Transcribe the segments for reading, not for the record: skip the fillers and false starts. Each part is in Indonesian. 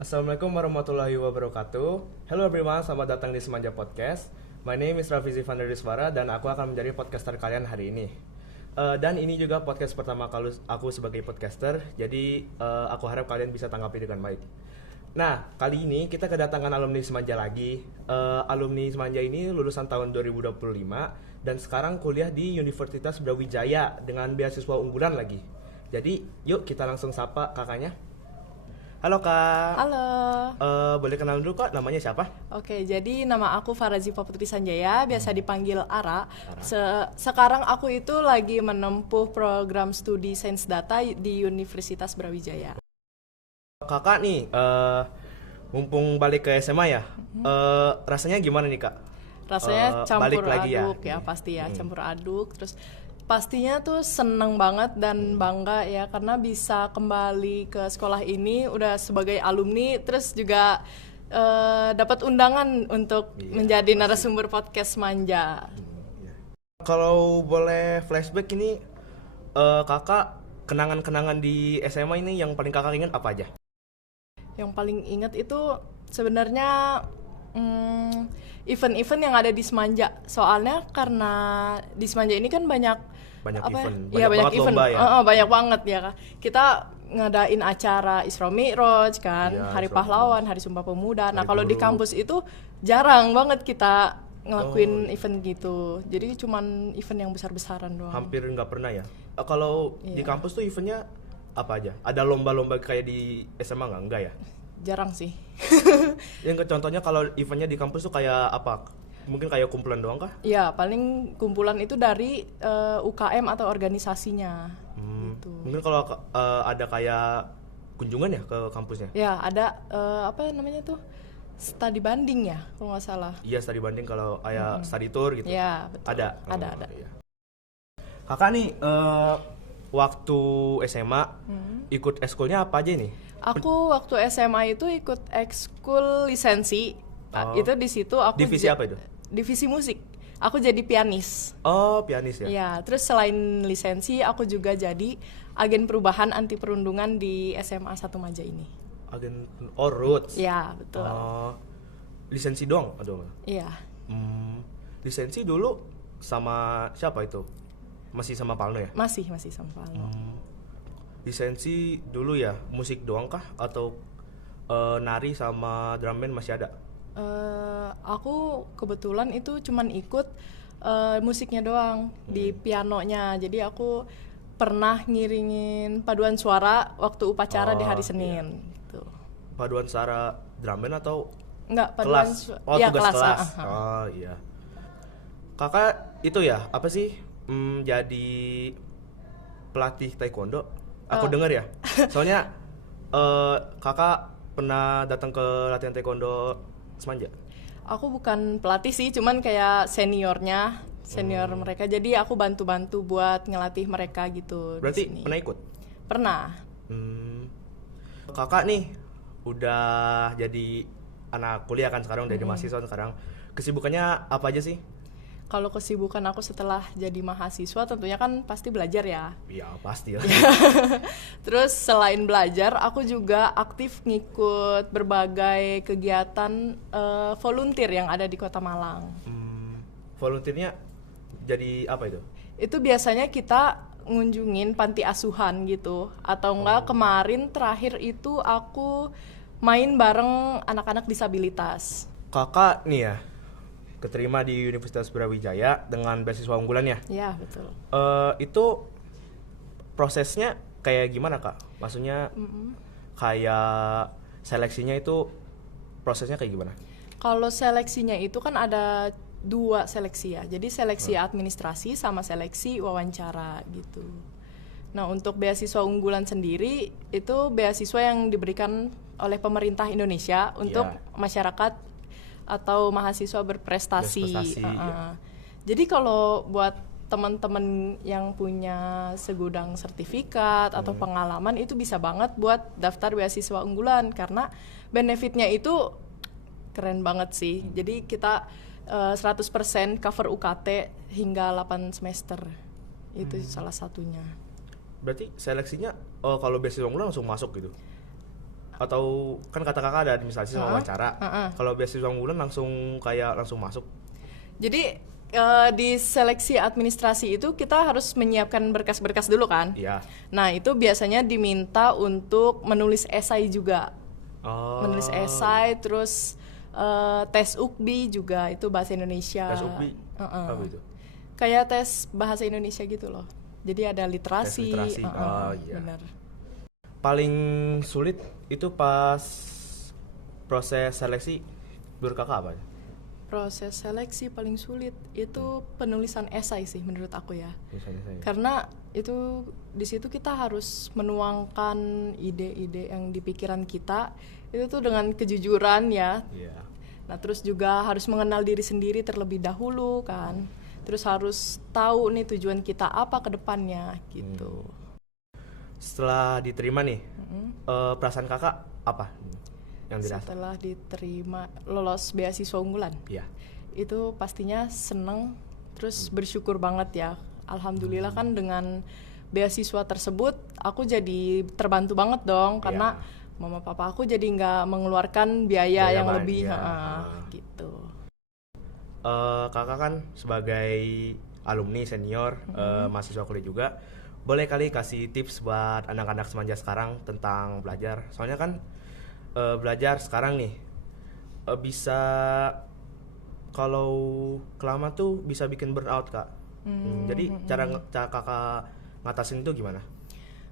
Assalamualaikum warahmatullahi wabarakatuh. Hello everyone, selamat datang di Semanja Podcast. My name is Rafizi Vanderiswara dan aku akan menjadi podcaster kalian hari ini. Dan ini juga podcast pertama kali aku sebagai podcaster, jadi aku harap kalian bisa tanggapi dengan baik. Nah, kali ini kita kedatangan alumni Semanja lagi. Alumni Semanja ini lulusan tahun 2025 dan sekarang kuliah di Universitas Brawijaya dengan beasiswa unggulan lagi. Jadi, yuk kita langsung sapa kakaknya. Halo Kak. Halo. Boleh kenal dulu Kak, namanya siapa? Oke, jadi nama aku Farazifa Putri Sanjaya, biasa dipanggil Ara. Sekarang aku itu lagi menempuh program studi Sains Data di Universitas Brawijaya. Kakak nih, mumpung balik ke SMA ya, rasanya gimana nih Kak? Rasanya campur balik lagi aduk ya? ya pasti ya, campur aduk. Terus pastinya tuh seneng banget dan bangga ya karena bisa kembali ke sekolah ini udah sebagai alumni, terus juga dapat undangan untuk menjadi narasumber podcast Manja. Kalau boleh flashback ini, kakak kenangan-kenangan di SMA ini yang paling kakak ingat apa aja? Yang paling ingat itu sebenarnya event-event yang ada di Semanja. Soalnya karena di Semanja ini kan banyak Event, ya, banyak banget event, lomba ya? banyak banget ya Kak. Kita ngadain acara Isra Mi'raj kan, Iya, Hari Isra Pahlawan, Hari Sumpah Pemuda. Nah, Hari kalau di Guru. kampus itu jarang banget kita ngelakuin event gitu. Jadi cuman event yang besar-besaran doang. Hampir nggak pernah ya? Kalau di Iya. kampus tuh eventnya apa aja? Ada lomba-lomba kayak di SMA nggak? Enggak ya? Jarang sih. Yang contohnya kalau eventnya di kampus tuh kayak apa? Mungkin kayak kumpulan doang kah? Ya, paling kumpulan itu dari UKM atau organisasinya gitu. Mungkin kalau ada kayak kunjungan ya ke kampusnya? Ya, ada apa namanya tuh? Studi banding ya, kalau nggak salah. Iya, studi banding kalau kayak study tour gitu. Ya, betul. Ada. Ada. Iya. Kakak nih waktu SMA ikut eskulnya apa aja nih? Aku waktu SMA itu ikut ekskul lisensi. Itu di situ aku Divisi apa itu? Divisi musik. Aku jadi pianis. Oh, pianis ya. Ya, terus selain lisensi aku juga jadi agen perubahan anti perundungan di SMA 1 Maja ini. Agen Roots. Ya, betul. Oh, lisensi doang? Aduh. Iya. Lisensi dulu sama siapa itu? Masih sama Palno ya? Masih sama Palno. Lisensi dulu ya, musik doang kah? Atau nari sama drum band masih ada? Aku kebetulan itu cuman ikut musiknya doang di pianonya. Jadi aku pernah ngiringin paduan suara waktu upacara di hari Senin. Gitu. Paduan suara drum band atau Enggak, paduan kelas? ya, tugas kelas. aha. Oh iya. Kakak itu ya, apa sih? Jadi pelatih taekwondo. Aku dengar ya. Soalnya kakak pernah datang ke latihan taekwondo Semanja. Aku bukan pelatih sih, cuman kayak senior mereka. Jadi aku bantu-bantu buat ngelatih mereka gitu. Berarti di sini. pernah ikut? Pernah. Kakak nih udah jadi anak kuliah kan sekarang, udah jadi mahasiswa sekarang. Kesibukannya apa aja sih? Kalau kesibukan aku setelah jadi mahasiswa tentunya kan pasti belajar ya. Ya pasti lah. Terus selain belajar, aku juga aktif ngikut berbagai kegiatan volunteer yang ada di Kota Malang. Volunteernya jadi apa itu? Itu biasanya kita ngunjungin panti asuhan gitu. Atau enggak, kemarin terakhir itu aku main bareng anak-anak disabilitas. Kakak nih ya, keterima di Universitas Brawijaya dengan beasiswa unggulan ya. Ya, betul. Itu prosesnya kayak gimana Kak? Maksudnya kayak seleksinya itu prosesnya kayak gimana? Kalau seleksinya itu kan ada 2 seleksi ya. Jadi seleksi administrasi sama seleksi wawancara gitu. Nah, untuk beasiswa unggulan sendiri itu beasiswa yang diberikan oleh pemerintah Indonesia untuk masyarakat atau mahasiswa berprestasi. Ya. Jadi kalau buat teman-teman yang punya segudang sertifikat atau pengalaman itu bisa banget buat daftar beasiswa unggulan karena benefitnya itu keren banget sih. Jadi kita 100% cover UKT hingga 8 semester. Itu salah satunya. Berarti seleksinya kalau beasiswa unggulan langsung masuk gitu? Atau kan kata kakak ada administrasi sama wawancara. Kalau beasiswa unggulan langsung masuk. Jadi di seleksi administrasi itu kita harus menyiapkan berkas-berkas dulu kan? Iya. Nah itu biasanya diminta untuk menulis esai juga. Menulis esai, terus tes UKBI juga, itu bahasa Indonesia. Tes UKBI? Apa itu? Kayak tes bahasa Indonesia gitu loh. Jadi ada literasi. Tes literasi. Iya. Benar. Paling sulit itu pas proses seleksi menurut kakak apa? Proses seleksi paling sulit itu penulisan esai sih menurut aku ya. Esai. Karena itu di situ kita harus menuangkan ide-ide yang di pikiran kita itu tuh dengan kejujuran ya. Iya. Nah terus juga harus mengenal diri sendiri terlebih dahulu kan. Terus harus tahu nih tujuan kita apa ke depannya gitu. Setelah diterima nih, perasaan kakak apa yang dirasa? Setelah diterima lolos beasiswa unggulan, Iya. itu pastinya seneng, terus bersyukur banget ya. Alhamdulillah kan dengan beasiswa tersebut aku jadi terbantu banget dong karena mama papa aku jadi nggak mengeluarkan biaya yang lebih gitu. Kakak kan sebagai alumni senior mahasiswa kuliah juga, boleh kali kasih tips buat anak-anak semanja sekarang tentang belajar. Soalnya kan belajar sekarang nih bisa kalau kelamaan tuh bisa bikin burnout kak. Jadi cara kakak ngatasin itu gimana?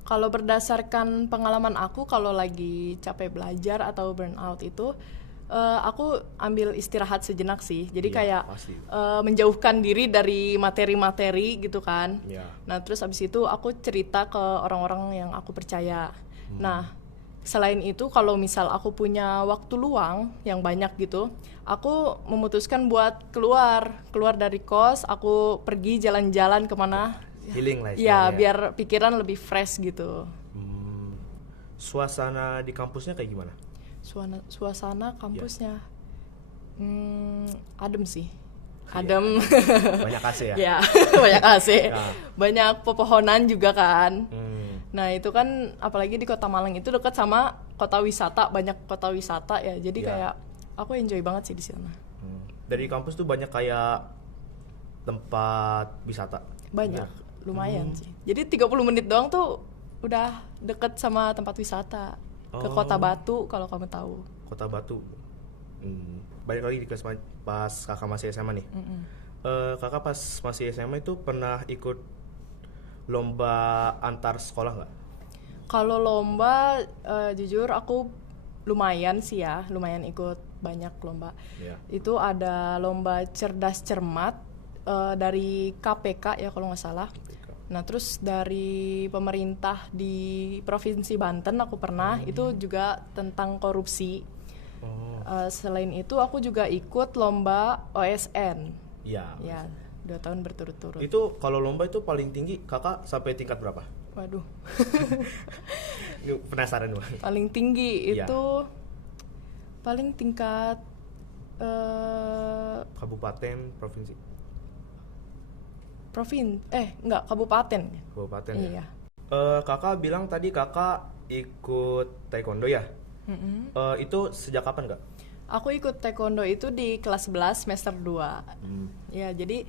Kalau berdasarkan pengalaman aku, kalau lagi capek belajar atau burnout itu aku ambil istirahat sejenak sih. Jadi kayak menjauhkan diri dari materi-materi gitu kan. Nah terus abis itu aku cerita ke orang-orang yang aku percaya. Nah selain itu kalau misal aku punya waktu luang yang banyak gitu, aku memutuskan buat keluar dari kos, aku pergi jalan-jalan kemana. Healing lah ya biar pikiran lebih fresh gitu. Suasana di kampusnya kayak gimana? Suasana kampusnya adem sih. Adem. Banyak AC ya? Ya, banyak AC. Banyak pepohonan juga kan. Nah itu kan apalagi di Kota Malang itu dekat sama kota wisata, banyak kota wisata ya. Jadi kayak aku enjoy banget sih di sana. Dari kampus tuh banyak kayak tempat wisata? Banyak, lumayan sih. Jadi 30 menit doang tuh udah deket sama tempat wisata. Ke Kota Batu kalau kamu tahu. Kota Batu. Balik lagi di kelas pas kakak masih SMA nih. Kakak pas masih SMA itu pernah ikut lomba antar sekolah nggak? Kalau lomba jujur aku lumayan sih ya, lumayan ikut banyak lomba. Itu ada lomba cerdas cermat dari KPK ya kalau nggak salah. Nah terus dari pemerintah di Provinsi Banten aku pernah, itu juga tentang korupsi. Selain itu aku juga ikut lomba OSN. Ya 2 tahun berturut-turut. Itu kalau lomba itu paling tinggi kakak sampai tingkat berapa? Waduh. Penasaran gue. Paling tinggi itu paling tingkat kabupaten, provinsi. Kabupaten. Kabupaten iya. Ya. Kakak bilang tadi kakak ikut taekwondo ya? Itu sejak kapan kak? Aku ikut taekwondo itu di kelas 11 semester 2. Ya, jadi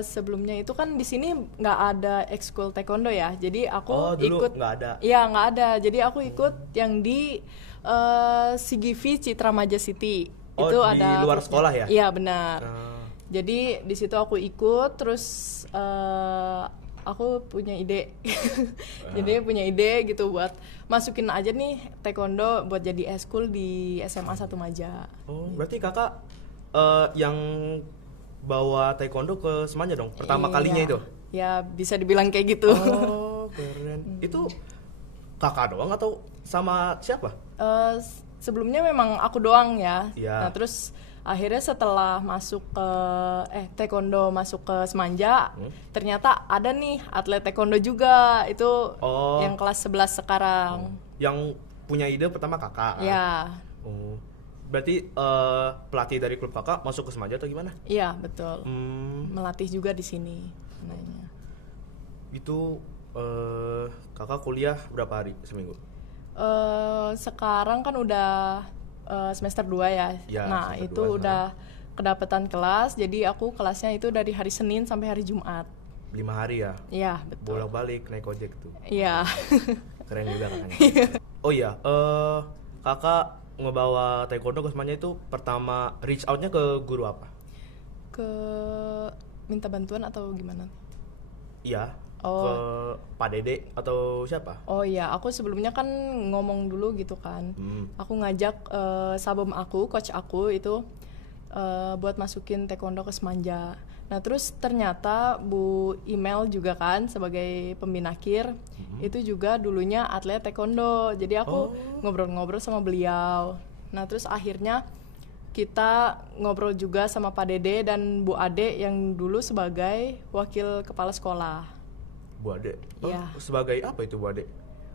sebelumnya itu kan di sini nggak ada ekskul taekwondo ya. Jadi aku ikut nggak ada. Iya, nggak ada. Jadi aku ikut yang di CGV Citra Maja City. Itu di ada luar sekolah ya? Iya, benar. Jadi di situ aku ikut, terus aku punya ide. Jadi punya ide gitu buat masukin aja nih taekwondo buat jadi eskul di SMA 1 Maja. Berarti kakak yang bawa taekwondo ke Semanja dong? Pertama kalinya itu? Ya bisa dibilang kayak gitu. Keren. Itu kakak doang atau sama siapa? Sebelumnya memang aku doang ya. Nah terus akhirnya setelah masuk ke taekwondo masuk ke Semanja, ternyata ada nih atlet taekwondo juga, itu yang kelas 11 sekarang. Yang punya ide pertama kakak? Ya. Berarti pelatih dari klub kakak masuk ke Semanja atau gimana? Iya betul. Melatih juga di sini. Itu kakak kuliah berapa hari seminggu? Sekarang kan udah semester 2 ya. Ya, Nah, semester itu 2 udah kedapetan kelas, jadi aku kelasnya itu dari hari Senin sampai hari Jumat. 5 hari ya. Iya, betul. Bolak-balik naik ojek tuh. Iya. Keren juga kakaknya. Oh iya, kakak ngebawa taekwondo ke Semanja itu pertama reach out-nya ke guru apa? Ke minta bantuan atau gimana? Iya, Oh. ke Pak Dede atau siapa? Oh iya, aku sebelumnya kan ngomong dulu gitu kan. Aku ngajak sabem aku, coach aku itu buat masukin taekwondo ke Semanja. Nah terus ternyata Bu Email juga kan sebagai pembina KIR itu juga dulunya atlet taekwondo. Jadi aku ngobrol-ngobrol sama beliau. Nah terus akhirnya kita ngobrol juga sama Pak Dede dan Bu Ade yang dulu sebagai wakil kepala sekolah. Bu Ade. Iya. Sebagai apa itu Bu Ade?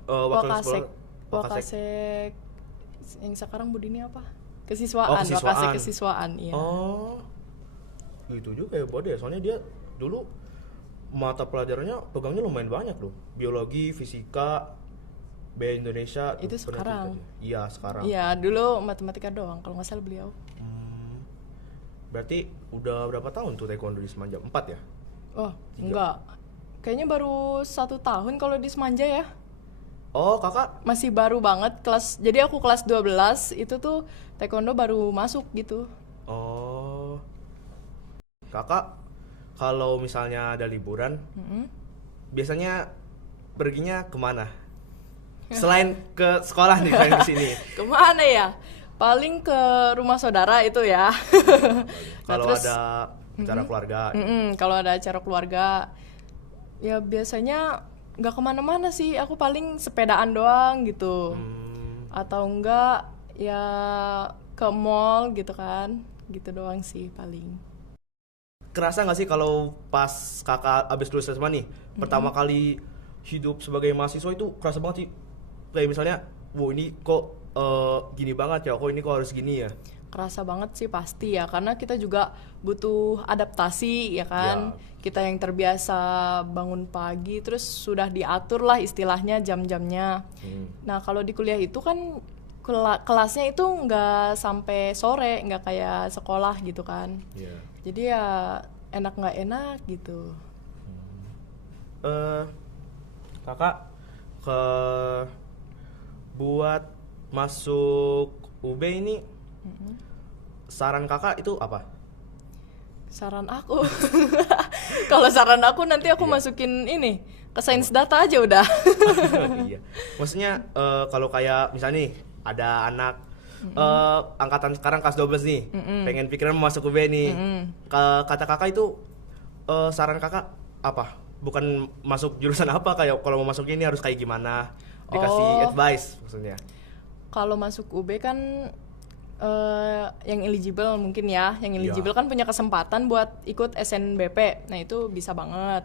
Wakasek. Wakasek. Wakasek yang sekarang Budini apa? Kesiswaan, kesiswaan. Wakasek kesiswaan, iya. Oh, itu juga ya Bu Ade. Soalnya dia dulu mata pelajarannya pegangnya lumayan banyak loh. Biologi, fisika, Indonesia. Itu tuh, pernah sekarang. cerita dia. Iya, sekarang. Iya, dulu matematika doang kalau nggak salah beliau. Berarti udah berapa tahun tuh taekwondo di Semanja? 4 ya? Oh, enggak. Kayaknya baru 1 tahun kalau di Semanja ya. Oh, kakak? Masih baru banget kelas. Jadi aku kelas 12 itu tuh taekwondo baru masuk gitu. Oh. Kakak kalau misalnya ada liburan, biasanya perginya kemana? Selain ke sekolah nih, selain ke sini. Kemana ya? Paling ke rumah saudara itu ya. Kalau terus, ada acara keluarga. kalau ada acara keluarga, ya biasanya nggak kemana-mana sih. Aku paling sepedaan doang gitu. Atau enggak ya ke mall gitu kan. Gitu doang sih paling. Kerasa nggak sih kalau pas kakak abis lulus SMA nih, pertama kali hidup sebagai mahasiswa itu kerasa banget sih. Kayak misalnya, wow ini kok gini banget ya, kok ini kok harus gini ya. Kerasa banget sih pasti ya, karena kita juga butuh adaptasi ya kan. Kita yang terbiasa bangun pagi, terus sudah diatur lah istilahnya jam-jamnya. Nah kalau di kuliah itu kan kelasnya itu nggak sampai sore, nggak kayak sekolah gitu kan. Jadi ya enak nggak enak gitu. Kakak buat masuk UB ini, saran kakak itu apa? Saran aku, kalau saran aku nanti aku masukin ini ke sains data aja udah. Iya. Maksudnya kalau kayak misalnya nih ada anak angkatan sekarang kelas 12 nih, pengen pikiran mau masuk UB nih, kata kakak itu saran kakak apa? Bukan masuk jurusan apa, kayak kalau mau masuk ini harus kayak gimana? Dikasih advice maksudnya. Kalau masuk UB kan yang eligible mungkin ya, yang eligible kan punya kesempatan buat ikut SNBP. Nah itu bisa banget.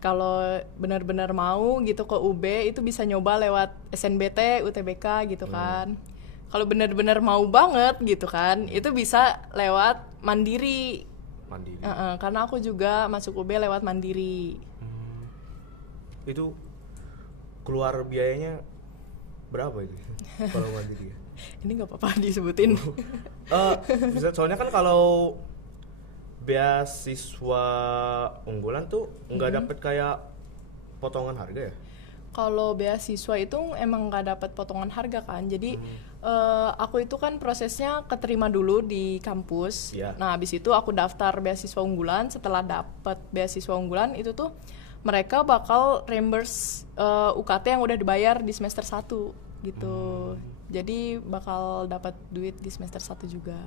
Kalau benar-benar mau gitu ke UB itu bisa nyoba lewat SNBT, UTBK gitu kan. Kalau benar-benar mau banget gitu kan, itu bisa lewat mandiri. Karena aku juga masuk UB lewat mandiri. Itu keluar biayanya berapa itu kalau mandiri? Ini nggak apa-apa disebutin. Soalnya kan kalau beasiswa unggulan tuh nggak dapet kayak potongan harga ya? Kalau beasiswa itu emang nggak dapat potongan harga kan, jadi aku itu kan prosesnya keterima dulu di kampus. Nah habis itu aku daftar beasiswa unggulan. Setelah dapat beasiswa unggulan itu tuh mereka bakal reimburse UKT yang udah dibayar di semester 1 gitu. Jadi bakal dapat duit di semester 1 juga.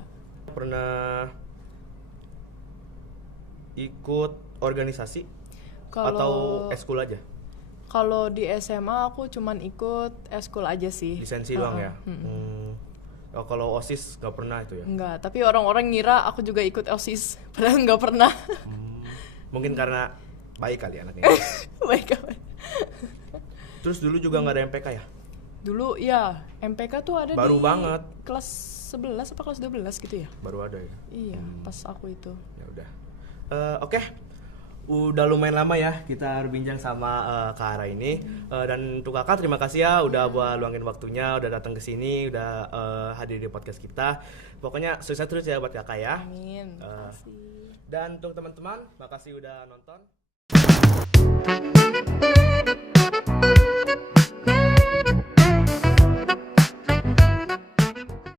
Pernah ikut organisasi atau eskul aja? Kalau di SMA aku cuman ikut eskul aja sih. Lisensi doang ya? Kalau OSIS nggak pernah itu ya? Enggak, tapi orang-orang ngira aku juga ikut OSIS, padahal nggak pernah. Mungkin karena baik kali anaknya. Baik. Terus dulu juga nggak ada MPK ya? Dulu ya, MPK tuh ada baru di banget. Kelas 11 apa kelas 12 gitu ya? Baru ada ya? Iya, pas aku itu. Ya udah. Oke. udah lumayan lama ya kita berbincang sama Kak Ara ini. Dan untuk Kakak terima kasih ya udah buat luangin waktunya, udah datang ke sini, udah hadir di podcast kita. Pokoknya sukses terus ya buat Kakak ya. Amin. Makasih. Dan untuk teman-teman, makasih udah nonton.